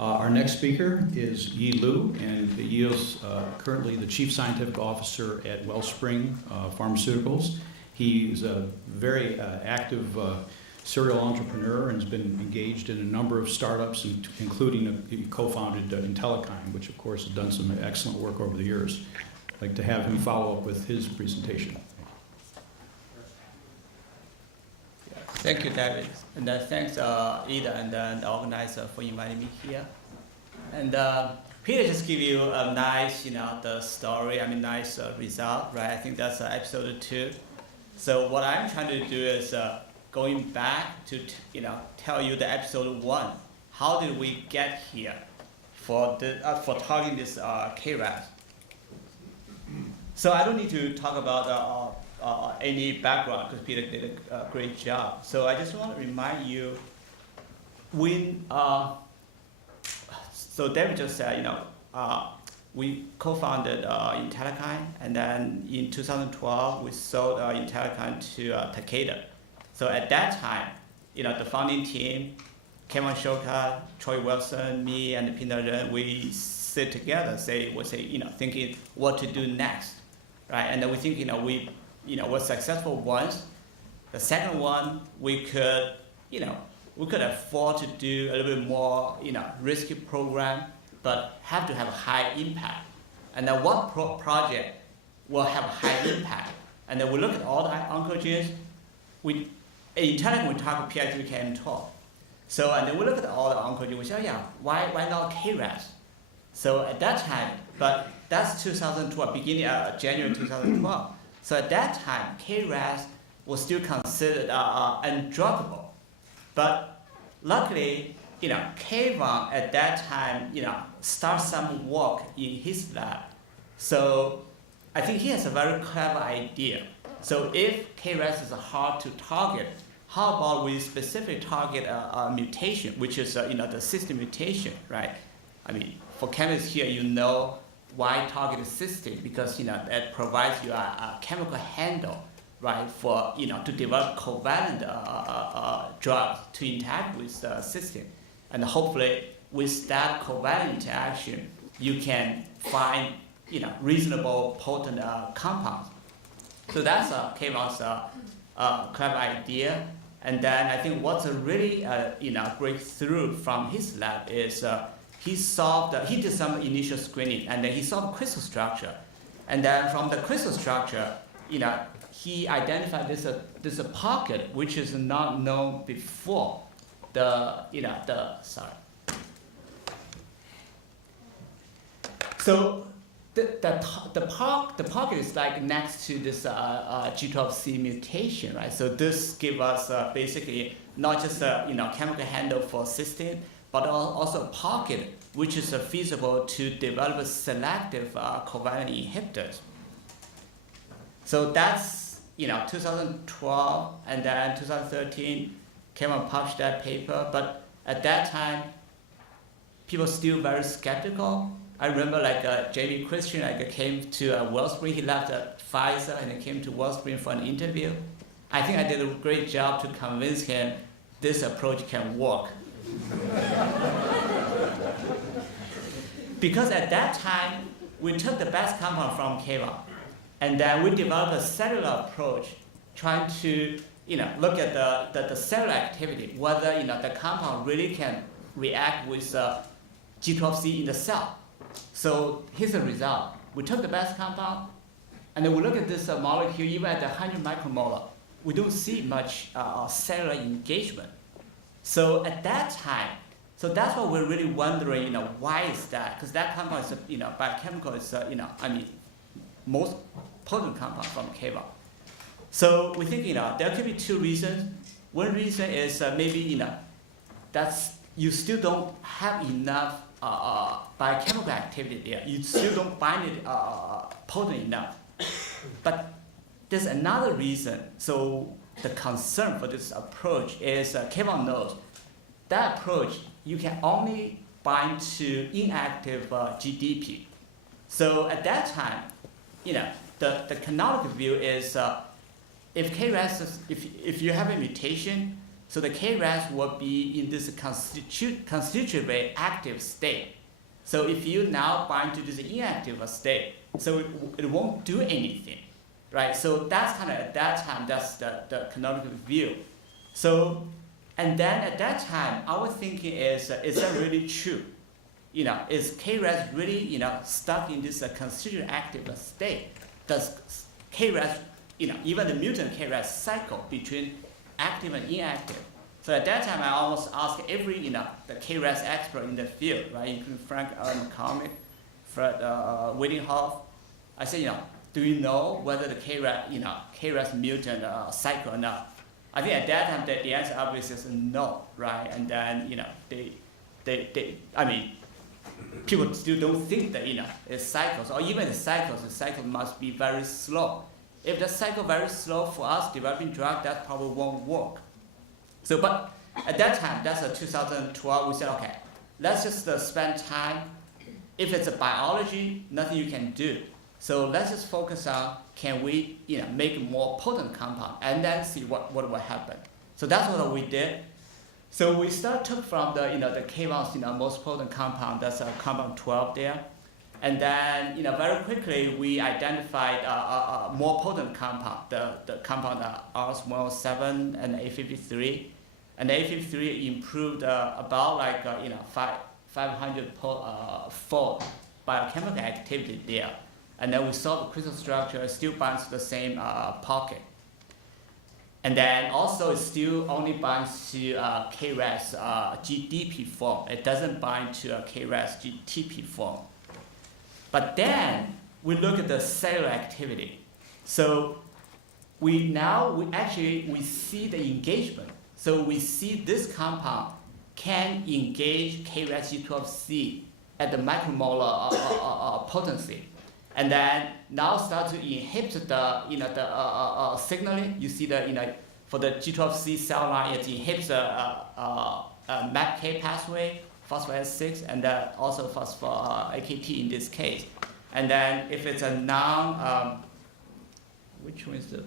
Our next speaker is Yi Lu, and Yi is currently the Chief Scientific Officer at Wellspring Pharmaceuticals. He's a very active serial entrepreneur and has been engaged in a number of startups, including he co-founded Intellikine, which of course has done some excellent work over the years. I'd like to have him follow up with his presentation. Thank you, David. And thanks, Ida and the organizer for inviting me here. And Peter just give you a nice, the story, nice result, right? I think that's episode 2. So what I'm trying to do is going back to, tell you the episode 1. How did we get here for targeting this KRAS? So I don't need to talk about any background because Peter did a great job. So I just want to remind you when, so David just said, we co-founded Intellikine, and then in 2012 we sold Intellikine to Takeda. So at that time, the founding team, Kevin Shoka, Troy Wilson, me, and Peter Ren, we sit together, thinking what to do next, right? And then we think, we're successful once. The second one, we could afford to do a little bit more, risky program, but have to have a high impact. And then what project will have a high impact? And then we look at all the oncogenes. In Intellikine, we talk PI3K/mTOR. So, and then we look at all the oncogenes. We say, why not KRAS? So at that time, but that's 2012, beginning of January 2012. So at that time, KRAS was still considered undruggable. But luckily, Kevin at that time, start some work in his lab. So I think he has a very clever idea. So if KRAS is hard to target, how about we specifically target a mutation, which is the cysteine mutation, right? For chemists here, why target cysteine, because that provides you a chemical handle, right, for to develop covalent drugs to interact with cysteine, and hopefully with that covalent interaction, you can find reasonable potent compounds. So that's Kevin's clever idea, and then I think what's a really breakthrough from his lab is. He did some initial screening, and then he saw the crystal structure. And then from the crystal structure, he identified this pocket which is not known before. So the pocket is like next to this G12C mutation, right? So this gives us basically not just a chemical handle for cysteine, but also a pocket which is feasible to develop selective covalent inhibitors. So that's 2012, and then 2013, Kevin published that paper. But at that time, people still very skeptical. I remember Jamie Christian came to Wellspring. He left Pfizer and he came to Wellspring for an interview. I think I did a great job to convince him this approach can work. Because at that time, we took the best compound from Kevin, and then we developed a cellular approach, trying to look at the cellular activity, whether the compound really can react with G12C in the cell. So here's the result. We took the best compound, and then we look at this molecule, even at 100 micromolar, we don't see much cellular engagement. So at that time, so that's what we're really wondering, why is that? Because that compound is, biochemical is, most potent compound from Kevin. So we think, there could be 2 reasons. One reason is maybe, that's you still don't have enough biochemical activity there. You still don't find it potent enough. But there's another reason. So the concern for this approach is Kevin knows that approach you can only bind to inactive GDP. So at that time, the canonical view is if KRAS if you have a mutation, So the KRAS will be in this constitutively active state. So if you now bind to this inactive state, so it won't do anything, right? So that's kind of at that time, that's the canonical view. So, and then at that time, our thinking is that really true? You know, is KRAS really, you know, stuck in this constitutively active state? Does KRAS, you know, even the mutant KRAS cycle between active and inactive? So at that time, I almost asked every, you know, the KRAS expert in the field, right, including Frank McCormick, Fred Whittinghoff. I said, you know, do you know whether the KRAS, you know, KRAS mutant cycle or not? I think at that time, the answer obviously is no, right? And then, you know, I mean, people still don't think that, you know, it cycles, or even the cycle must be very slow. If the cycle very slow for us developing drug, that probably won't work. So, but at that time, that's 2012, we said, okay, let's just spend time. If it's a biology, nothing you can do. So let's just focus on, can we, you know, make a more potent compound, and then see what will happen. So that's what we did. So we took from the, you know, the KRAS, you know, most potent compound, that's compound 12 there. And then, you know, very quickly, we identified a more potent compound, the compound RS-107 and A53. And A53 improved about like, you know, 500-fold biochemical activity there. And then we saw the crystal structure still binds to the same pocket. And then also it still only binds to KRAS GDP form. It doesn't bind to KRAS GTP form. But then we look at the cellular activity. So we see the engagement. So we see this compound can engage KRAS G12C at the micromolar potency. And then now start to inhibit the, you know, the signaling. You see the, you know, for the G12C cell line, it inhibits the MAPK pathway, phospholipase 6, and also AKT in this case. And then if it's a which one is the?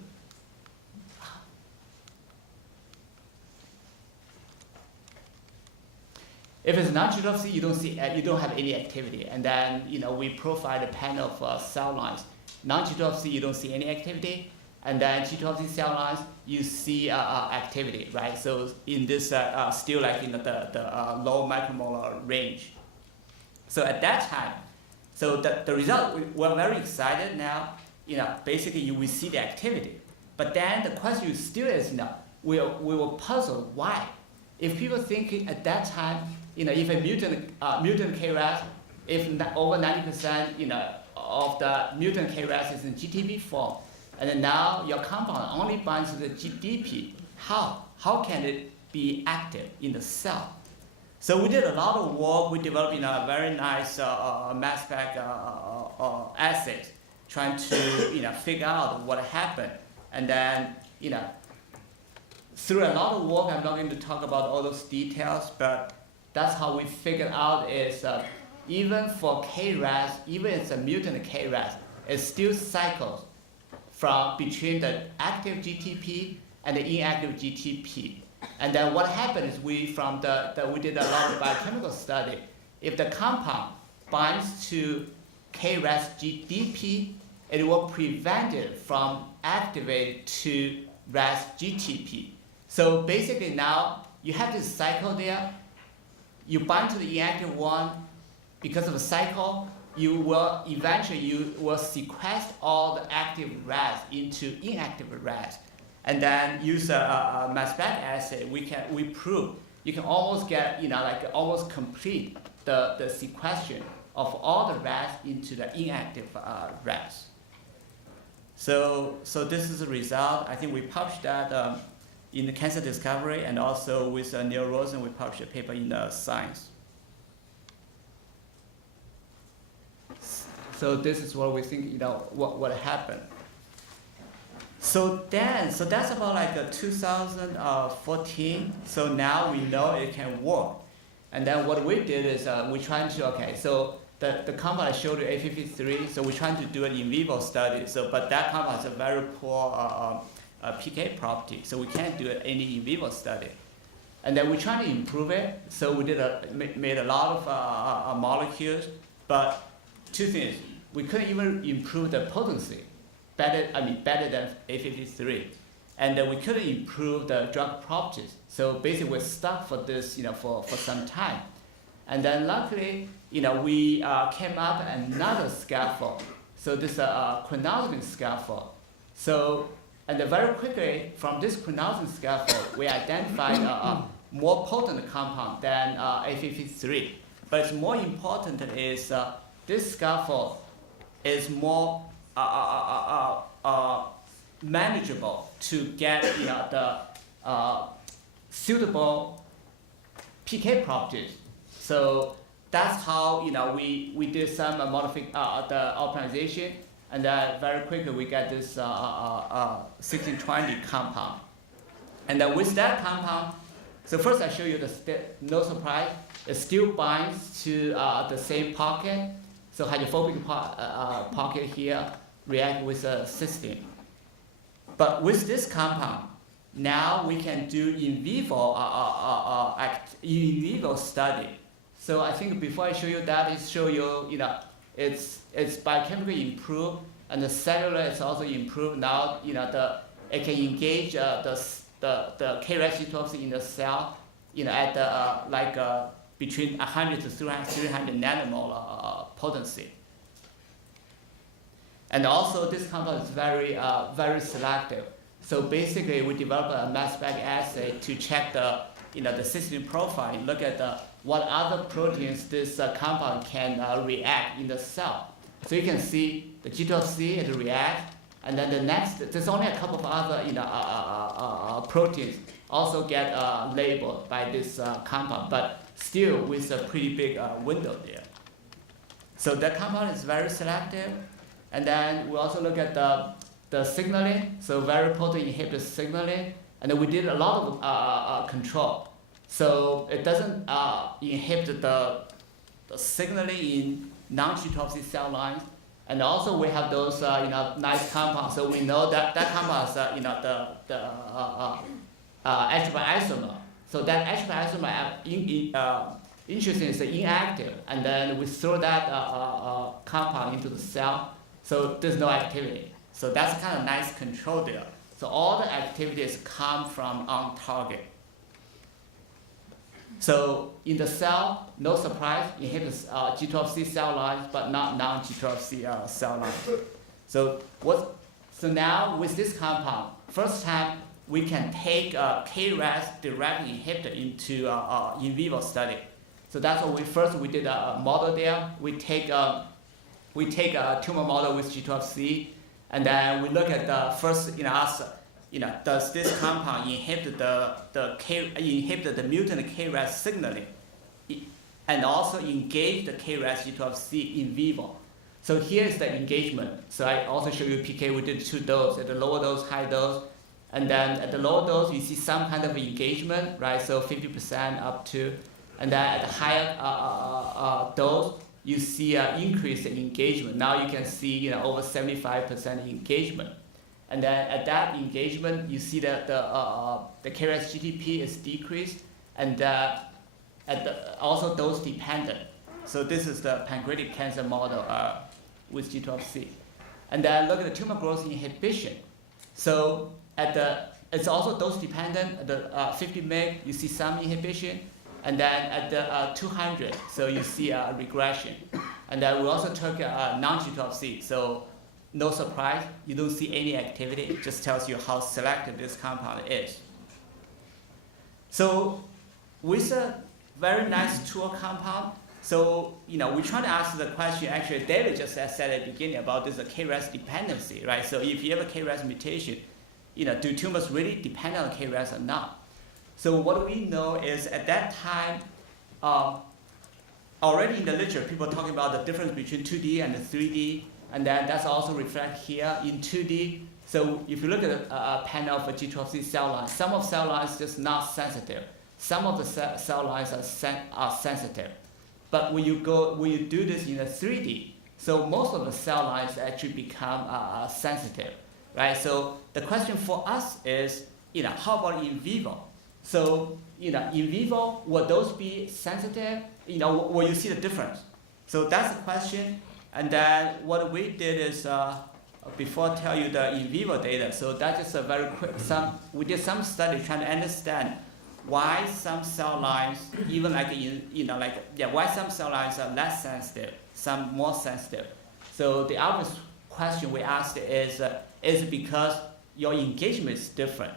If it's non-G12C, you don't have any activity. And then, you know, we profile a panel of cell lines. Non-G12C, you don't see any activity. And then G12C cell lines, you see activity, right? So in this, still like in the low micromolar range. So at that time, so the result, we're very excited now. You know, basically we see the activity. But then the question still is, you know, we were puzzled why. If people thinking at that time, you know, if a mutant KRAS, if over 90%, you know, of the mutant KRAS is in GTP form, and then now your compound only binds to the GDP, how can it be active in the cell? So we did a lot of work. We developed, you know, a very nice mass spec assays, trying to, you know, figure out what happened, and then, you know, through a lot of work, I'm not going to talk about all those details, but that's how we figured out is even for KRAS, even if it's a mutant KRAS, it still cycles from between the active GTP and the inactive GTP. And then what happened is we did a lot of biochemical study. If the compound binds to KRAS GDP, it will prevent it from activating to RAS GTP. So basically now you have this cycle there. You bind to the inactive one because of the cycle. You will eventually sequester all the active RAS into inactive RAS, and then use a mass spec assay. We prove you can almost get, you know, like almost complete the sequestration of all the RAS into the inactive RAS. So this is the result. I think we published that in the Cancer Discovery, and also with Neil Rosen, we published a paper in Science. So this is what we think, you know, what happened. So that's about like 2014. So now we know it can work. And then what we did is we trying to, okay, so the compound I showed you, A53, so we're trying to do an in vivo study. So, but that compound has a very poor PK property, so we can't do any in vivo study. And then we try to improve it. So we made a lot of molecules, but two things. We couldn't even improve the potency, better than A53. And then we couldn't improve the drug properties. So basically we're stuck for this, for some time. And then luckily, we came up with another scaffold. So this quinazoline scaffold. So, and then very quickly from this quinazoline scaffold, we identified a more potent compound than A53. But it's more important is this scaffold is more manageable to get the suitable PK properties. So that's how we did some the optimization, and then very quickly we get this 1620 compound. And then with that compound, so first I show you no surprise, it still binds to the same pocket. So hydrophobic pocket here react with cysteine. But with this compound, now we can do in vivo study. So I think before I show you that, I show you it's biochemically improved, and the cellular is also improved. Now it can engage the KRAS G12C in the cell at between 100 to 300 nanomolar potency. And also this compound is very selective. So basically we developed a mass spec assay to check the cysteine profile, look at what other proteins this compound can react in the cell. So you can see the G12C it reacts, and then the next, there's only a couple of other proteins also get labeled by this compound, but still with a pretty big window there. So that compound is very selective. And then we also look at the signaling, so very potent inhibitor signaling, and then we did a lot of control. So it doesn't inhibit the signaling in non-G12C cell lines, and also we have those nice compounds. So we know that compound is the atropine isomer. So that atropine isomer interesting is inactive, and then we throw that compound into the cell. So there's no activity. So that's kind of nice control there. So all the activities come from on target. So in the cell, no surprise, inhibits G12C cell lines, but not non-G12C cell lines. So now with this compound, first time we can take KRAS direct inhibitor into in vivo study. So that's what we did a model there. We take a tumor model with G12C, and then we look at the first, does this compound inhibit the mutant KRAS signaling, and also engage the KRAS G12C in vivo? So here is the engagement. So I also show you PK. We did 2 doses, at the lower dose, high dose, and then at the lower dose you see some kind of engagement, right? So 50% up to, and then at the higher dose, you see an increase in engagement. Now you can see over 75% engagement. And then at that engagement, you see that the KRAS GTP is decreased, and also dose dependent. So this is the pancreatic cancer model with G12C. And then look at the tumor growth inhibition. So it's also dose dependent. At the 50 mg, you see some inhibition. And then at the 200, so you see a regression. And then we also took non-G12C, so no surprise, you don't see any activity. It just tells you how selective this compound is. So with a very nice tool compound, so we try to ask the question, actually David just said at the beginning about this KRAS dependency, right? So if you have a KRAS mutation, do tumors really depend on KRAS or not? So what we know is at that time, already in the literature, people talking about the difference between 2D and 3D, and then that's also reflected here in 2D. So if you look at a panel of G12C cell lines, some of cell lines just not sensitive. Some of the cell lines are sensitive. But when you do this in a 3D, so most of the cell lines actually become sensitive, right? So the question for us is, how about in vivo? So, in vivo, will those be sensitive? Will you see the difference? So that's the question. And then what we did is, before I tell you the in vivo data, so that's just a very quick, we did some study trying to understand why some cell lines, even like why some cell lines are less sensitive, some more sensitive. So the obvious question we asked is it because your engagement is different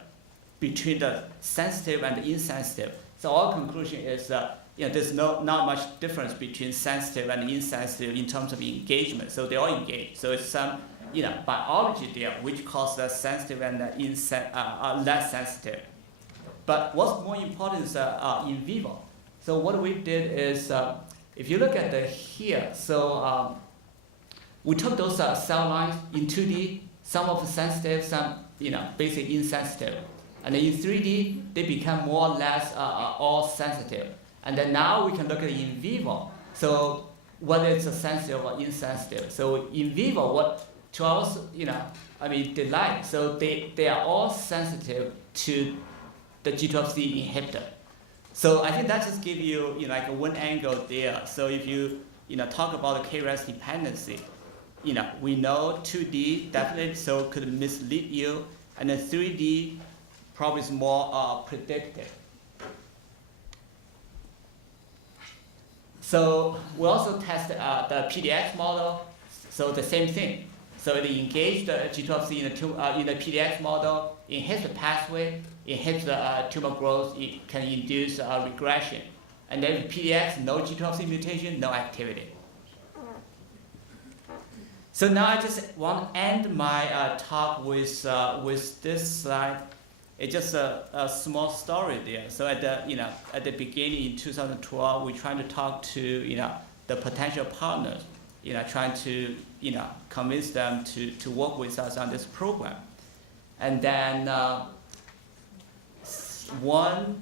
between the sensitive and the insensitive? So our conclusion is there's not much difference between sensitive and insensitive in terms of engagement. So they all engage. So it's some biology there which causes the sensitive and the less sensitive. But what's more important is in vivo. So what we did is, if you look at here, so we took those cell lines in 2D, some of sensitive, some basically insensitive. And then in 3D, they become more or less all sensitive. And then now we can look at in vivo. So whether it's sensitive or insensitive. So in vivo, what to us, they like. So they are all sensitive to the G12C inhibitor. So I think that just gives you, one angle there. So if you, talk about the KRAS dependency, we know 2D definitely so could mislead you, and then 3D probably is more predictive. So we also tested the PDX model, so the same thing. So it engaged the G12C in the PDX model, inhibits the pathway, inhibits the tumor growth, it can induce regression. And then PDX, no G12C mutation, no activity. So now I just want to end my talk with this slide. It's just a small story there. So at the beginning in 2012, we're trying to talk to the potential partners, trying to convince them to work with us on this program. And then one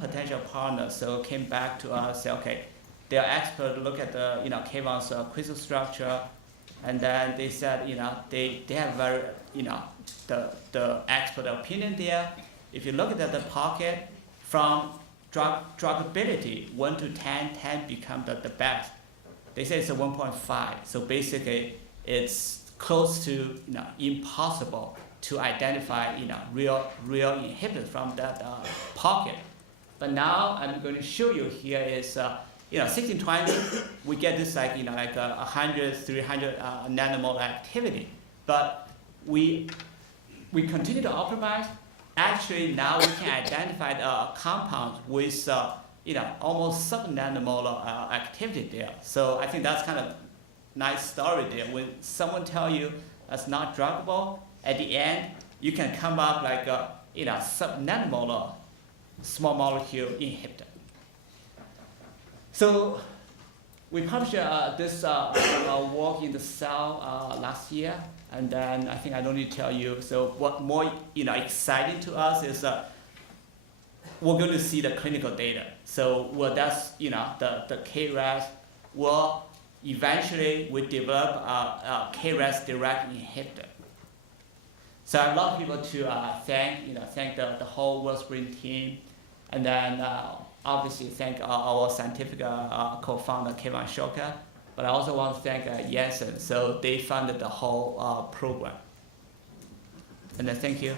potential partner came back to us, said, okay, they're expert, look at the KRAS crystal structure, and then they said they have very the expert opinion there. If you look at the pocket from drugability 1 to 10, 10 become the best. They say it's a 1.5. So basically, it's close to impossible to identify real inhibitors from that pocket. But now I'm going to show you here is 1620 we get this like 100, 300 nanomolar activity. But we continue to optimize. Actually, now we can identify the compounds with almost sub-nanomolar activity there. So I think that's kind of nice story there. When someone tell you that's not druggable, at the end you can come up like a sub-nanomolar small molecule inhibitor. So we published this work in the Cell last year, and then I think I don't need to tell you. So what more exciting to us is we're going to see the clinical data. So that's the KRAS will eventually we develop a KRAS direct inhibitor. So I love people to thank the whole Wellspring team, and then obviously thank our scientific co-founder Kevin Shoka, but I also want to thank Janssen. So they funded the whole program. And then thank you.